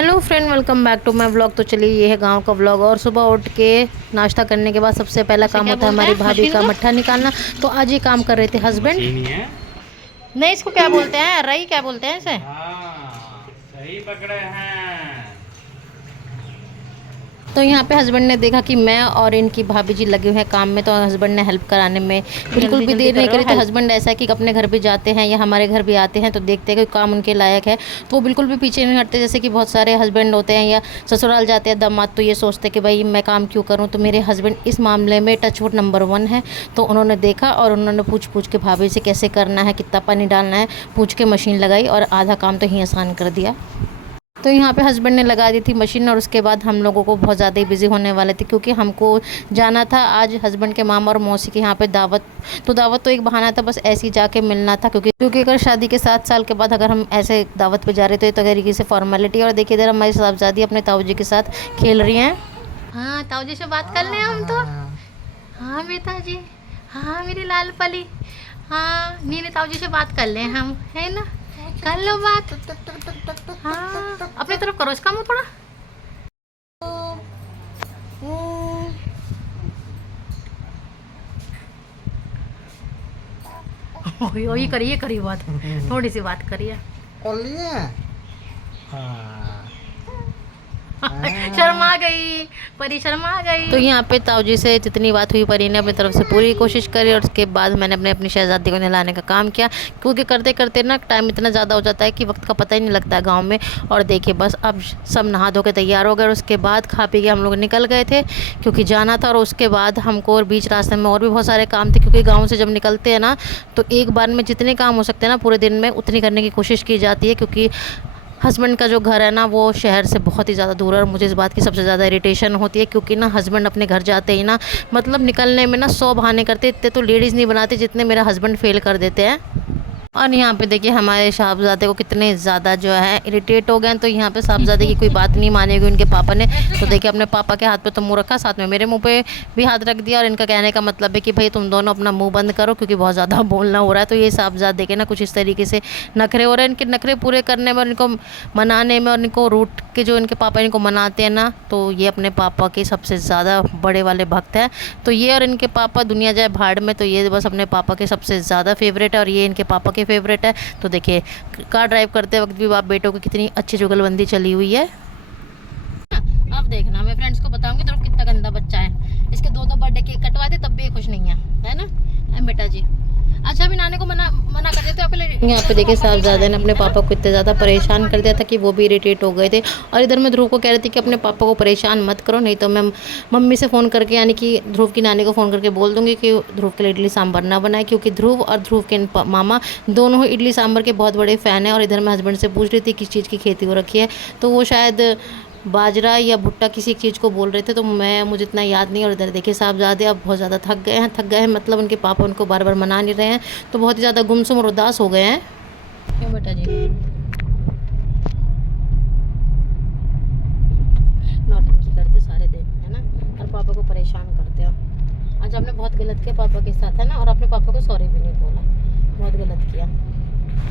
Hello friend, welcome back to my vlog. तो चलिए, ये है गांव का व्लॉग। और सुबह उठ के नाश्ता करने के बाद सबसे पहला काम होता है हमारी भाभी का मट्ठा निकालना। तो आज ये काम कर रहे थे हस्बैंड। नहीं, इसको क्या बोलते हैं? रई क्या बोलते हैं इसे? हाँ, सही पकड़े हैं। तो यहाँ पे हस्बैंड ने देखा कि मैं और इनकी भाभी जी लगे हुए हैं काम में, तो हस्बैंड ने हेल्प कराने में बिल्कुल भी देर नहीं करी। तो हस्बैंड ऐसा है कि अपने घर भी जाते हैं या हमारे घर भी आते हैं तो देखते हैं कि काम उनके लायक है तो वो बिल्कुल भी पीछे नहीं हटते। जैसे कि बहुत सारे हस्बैंड होते हैं या ससुराल जाते हैं दामाद, तो ये सोचते हैं कि भाई मैं काम क्यों करूँ। तो मेरे हस्बैंड इस मामले में टचवुड नंबर 1 है। तो उन्होंने देखा और उन्होंने पूछ के भाभी से कैसे करना है, कितना पानी डालना है, पूछ के मशीन लगाई और आधा काम तो ही आसान कर दिया। तो यहाँ पे हस्बैंड ने लगा दी थी मशीन और उसके बाद हम लोगों को बहुत ज़्यादा ही बिजी होने वाले थे क्योंकि हमको जाना था आज हस्बैंड के मामा और मौसी के यहाँ पे दावत। तो दावत तो एक बहाना था, बस ऐसे ही जाके मिलना था क्योंकि अगर शादी के 7 साल के बाद अगर हम ऐसे दावत पे जा रहे तो ये तो तरीके से फॉर्मेलिटी। और देखिए इधर हमारी साहबजादी अपने ताऊ जी के साथ खेल रही हैं। हाँ, ताऊ जी से बात कर लें हम तो। हाँ बेटा जी, हाँ मेरी लाल पली, हाँ नीने ताऊ जी से बात कर लें हम, है ना? कर लो बात। हाँ, अपनी तरफ करो इसका मुँह थोड़ा। वही करिए बात, थोड़ी सी बात करिए। शर्मा गई, परी शर्मा गई। तो यहाँ पे ताऊ जी से जितनी बात हुई परी ने अपनी तरफ से पूरी कोशिश करी और उसके बाद मैंने अपनी शहजादी को नहलाने का काम किया क्योंकि करते करते ना टाइम इतना ज़्यादा हो जाता है कि वक्त का पता ही नहीं लगता है गाँव में। और देखिए बस अब सब नहा धो के तैयार हो गए और उसके बाद खा पी के हम लोग निकल गए थे क्योंकि जाना था। और उसके बाद हमको और बीच रास्ते में और भी बहुत सारे काम थे क्योंकि गाँव से जब निकलते हैं ना तो एक बार में जितने काम हो सकते हैं ना पूरे दिन में उतनी करने की कोशिश की जाती है क्योंकि हस्बैंड का जो घर है ना वो शहर से बहुत ही ज़्यादा दूर है। और मुझे इस बात की सबसे ज़्यादा इरिटेशन होती है क्योंकि ना हस्बैंड अपने घर जाते ही ना मतलब निकलने में ना 100 बहाने करते, इतने तो लेडीज़ नहीं बनाते जितने मेरा हस्बैंड फेल कर देते हैं। और यहाँ पे देखिए हमारे साहबजादे को कितने ज़्यादा जो है इरिटेट हो गए। तो यहाँ पे साहबजादे की कोई बात नहीं मानेगी उनके पापा ने। तो देखिए अपने पापा के हाथ पे तो मुंह रखा, साथ में मेरे मुंह पे भी हाथ रख दिया। और इनका कहने का मतलब है कि भाई तुम दोनों अपना मुंह बंद करो क्योंकि बहुत ज़्यादा बोलना हो रहा है। तो ये साहबजादे के ना कुछ इस तरीके से नखरे हो रहे हैं। इनके नखरे पूरे करने में और इनको मनाने में और इनको रूट के जो इनके पापा इनको मनाते हैं ना, तो ये अपने पापा के सबसे ज़्यादा बड़े वाले भक्त हैं। तो ये और इनके पापा दुनिया जाए भाड़ में, तो ये बस अपने पापा के सबसे ज़्यादा फेवरेट है और ये इनके पापा के फेवरेट है। तो देखिए कार ड्राइव करते वक्त भी बाप बेटों की कितनी अच्छी जुगलबंदी चली हुई है। अब देखना मैं फ्रेंड्स को बताऊंगी तो कितना गंदा बच्चा है। इसके 2 बर्थडे केक कटवाए थे तब भी ये खुश नहीं है ना बेटा जी? अच्छा, अभी नाने को मना कर देते हो। यहाँ पे देखिए साहबजादे ने अपने पापा को इतना ज़्यादा परेशान कर दिया था कि वो भी इरिटेट हो गए थे। और इधर मैं ध्रुव को कह रही थी कि अपने पापा को परेशान मत करो, नहीं तो मैं मम्मी से फ़ोन करके यानी कि ध्रुव की नानी को फ़ोन करके बोल दूँगी कि ध्रुव के लिए इडली सांभर ना बनाए क्योंकि ध्रुव और ध्रुव के मामा दोनों ही इडली सांभर के बहुत बड़े फ़ैन हैं। और इधर मैं हस्बैंड से पूछ रही थी किस चीज़ की खेती हो रखी है, तो वो शायद बाजरा या भुट्टा किसी चीज़ को बोल रहे थे, तो मुझे इतना याद नहीं। और इधर देखिए साहबजादे अब बहुत ज़्यादा थक गए हैं मतलब उनके पापा उनको बार बार मना नहीं रहे हैं तो बहुत ही ज़्यादा गुमसुम और उदास हो गए हैं। क्यों बेटा जी? नौटंकी करते सारे दिन है ना और पापा को परेशान करते हो। आज आपने बहुत गलत किया पापा के साथ है ना, और अपने पापा को सॉरी भी नहीं बोला, बहुत गलत किया।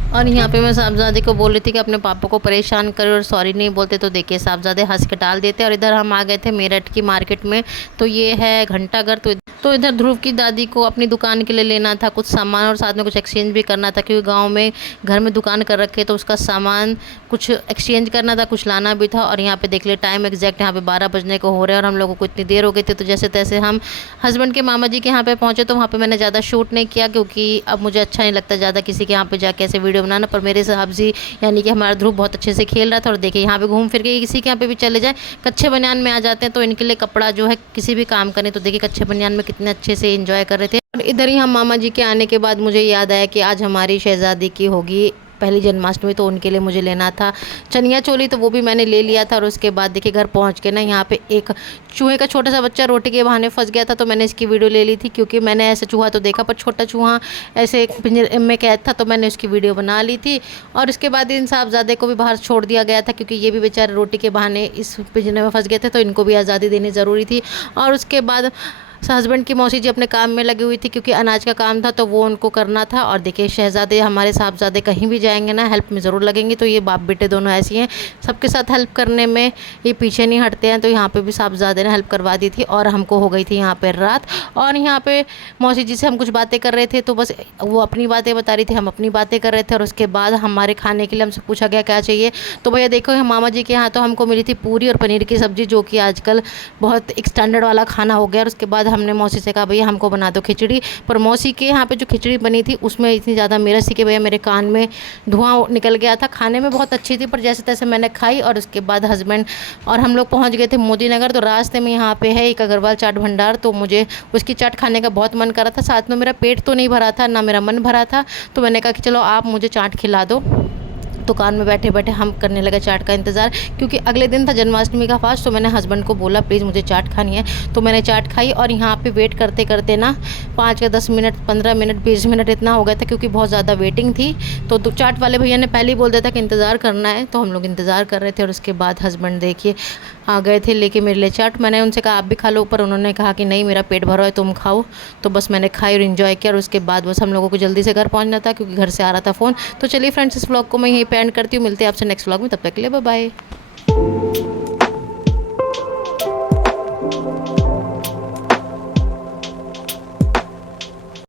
और यहाँ पे मैं साहबजादे को बोल रही थी कि अपने पापा को परेशान करे और सॉरी नहीं बोलते, तो देखिए साहबजादे हंस के टाल देते। और इधर हम आ गए थे मेरठ की मार्केट में, तो ये है घंटाघर। तो इधर ध्रुव की दादी को अपनी दुकान के लिए लेना था कुछ सामान और साथ में कुछ एक्सचेंज भी करना था क्योंकि गांव में घर में दुकान कर रखे तो उसका सामान कुछ एक्सचेंज करना था, कुछ लाना भी था। और यहाँ पे देख ले टाइम एग्जैक्ट यहाँ पे 12 बजने को हो रहे हैं और हम लोगों को इतनी देर हो गई थी। तो जैसे तैसे हम हस्बैंड के मामा जी के यहाँ पे पहुँचे। तो वहाँ पे मैंने ज़्यादा शूट नहीं किया क्योंकि अब मुझे अच्छा नहीं लगता ज़्यादा किसी के यहाँ पे जाके ऐसे वीडियो बनाना। पर मेरे साहब जी यानी कि हमारा ध्रुव बहुत अच्छे से खेल रहा था। और देखिए यहाँ पे घूम फिर के किसी के यहाँ पे भी चले जाए कच्चे बनियान में आ जाते हैं तो इनके लिए कपड़ा जो है किसी भी काम करें। तो देखिए कच्चे बनियान में कितने अच्छे से एंजॉय कर रहे थे। और इधर ही हम मामा जी के आने के बाद मुझे याद आया कि आज हमारी शहजादी की होगी पहली जन्माष्टमी, तो उनके लिए मुझे लेना था चनिया चोली, तो वो भी मैंने ले लिया था। और उसके बाद देखिए घर पहुंच के ना यहाँ पे एक चूहे का छोटा सा बच्चा रोटी के बहाने फंस गया था, तो मैंने इसकी वीडियो ले ली थी क्योंकि मैंने ऐसे चूहा तो देखा पर छोटा चूहा ऐसे पिंजरे में कैद था, तो मैंने उसकी वीडियो बना ली थी। और इसके बाद इन साहबजादे को भी बाहर छोड़ दिया गया था क्योंकि ये भी बेचारे रोटी के बहाने इस पिंजरे में फंस गए थे, तो इनको भी आज़ादी देनी ज़रूरी थी। और उसके बाद हस्बैंड की मौसी जी अपने काम में लगी हुई थी क्योंकि अनाज का काम था तो वो उनको करना था। और देखिए शहज़ादे हमारे साहबज़ादे कहीं भी जाएंगे ना हेल्प में ज़रूर लगेंगे। तो ये बाप बेटे दोनों ऐसी हैं, सबके साथ हेल्प करने में ये पीछे नहीं हटते हैं। तो यहाँ पे भी साहबज़ादे ने हेल्प करवा दी थी और हमको हो गई थी यहाँ पे रात। और यहाँ पे मौसी जी से हम कुछ बातें कर रहे थे तो बस वो अपनी बातें बता रही थी, हम अपनी बातें कर रहे थे। और उसके बाद हमारे खाने के लिए हमसे पूछा गया क्या चाहिए। तो भैया देखो मामा जी के यहाँ तो हमको मिली थी पूरी और पनीर की सब्ज़ी, जो कि आजकल बहुत एक स्टैंडर्ड वाला खाना हो गया। और उसके बाद हमने मौसी से कहा भैया हमको बना दो खिचड़ी। पर मौसी के यहाँ पे जो खिचड़ी बनी थी उसमें इतनी ज़्यादा मिर्च थी कि भैया मेरे कान में धुआं निकल गया था। खाने में बहुत अच्छी थी पर जैसे तैसे मैंने खाई। और उसके बाद हस्बैंड और हम लोग पहुँच गए थे मोदी नगर। तो रास्ते में यहाँ पे है एक अग्रवाल चाट भंडार, तो मुझे उसकी चाट खाने का बहुत मन कर रहा था। साथ में मेरा पेट तो नहीं भरा था ना मेरा मन भरा था। तो मैंने कहा कि चलो आप मुझे चाट खिला दो। दुकान में बैठे बैठे हम करने लगे चाट का इंतज़ार, क्योंकि अगले दिन था जन्माष्टमी का फास्ट। तो मैंने हस्बैंड को बोला प्लीज़ मुझे चाट खानी है। तो मैंने चाट खाई और यहाँ पे वेट करते करते ना 5 या 10 मिनट 15 मिनट 20 मिनट इतना हो गया था, क्योंकि बहुत ज़्यादा वेटिंग थी। तो चाट वाले भैया ने पहले ही बोल दिया था कि इंतज़ार करना है, तो हम लोग इंतज़ार कर रहे थे। और उसके बाद हस्बैंड देखिए आ गए थे लेके मेरे लिए चाट। मैंने उनसे कहा आप भी खा लो, पर उन्होंने कहा कि नहीं मेरा पेट भरा है तुम खाओ। तो बस मैंने खाई और इन्जॉय किया। और उसके बाद बस हम लोगों को जल्दी से घर पहुँचना था क्योंकि घर से आ रहा था फ़ोन। तो चलिए फ्रेंड्स इस व्लॉग को मैं यहीं पे एंड करती हूँ, मिलते हैं आपसे नेक्स्ट व्लॉग में, तब तक के लिए बाय बाय।